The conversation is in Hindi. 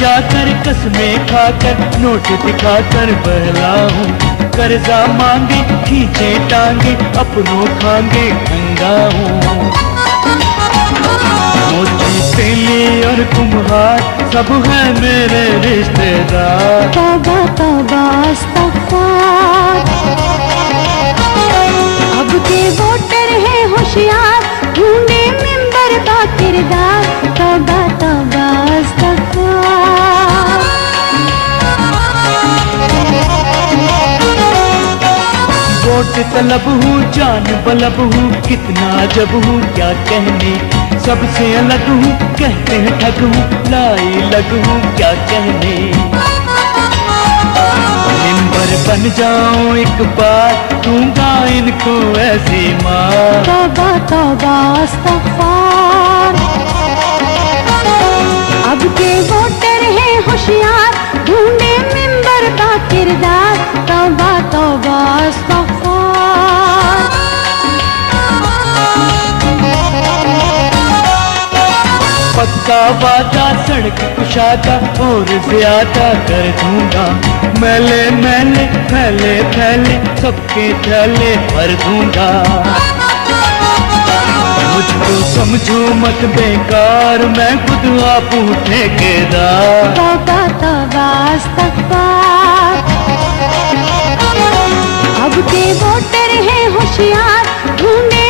जाकर कसमें खाकर नोट दिखाकर बहलाऊं, कर्जा मांगे खींचे टांगे अपनों खांगे खंगाऊं। मोची तेली और कुम्हार सब है मेरे रिश्तेदार। तौबा तौबा अस्तगफार, अब के वोटर है होशियार, ढूंढे मिंबर का किरदार। तौबा तौबा अस्तगफार। वोट तलब हूँ जान बलब हूँ, कितना जब हूँ क्या कहने, सबसे अलग हूँ कहते हैं ठग हूँ, लाई लग हूँ क्या कहने। मिंबर बन जाऊं एक बार, दूंगा इनको ऐसी मार। तौबा तौबा अस्तगफार, अब के वोटर है होशियार, ढूंढे मिंबर का किरदार। तौबा तौबा अस्तगफार। पक्का वादा सड़क कुशादा और ज्यादा कर दूंगा, मैले मैले फैले फैले सबके थैले भर दूंगा। मुझको समझो मत बेकार, मैं खुद आप हूँ ठेकेदार। तौबा तौबा अस्तगफार, अब के वोटर है होशियार, ढूंढे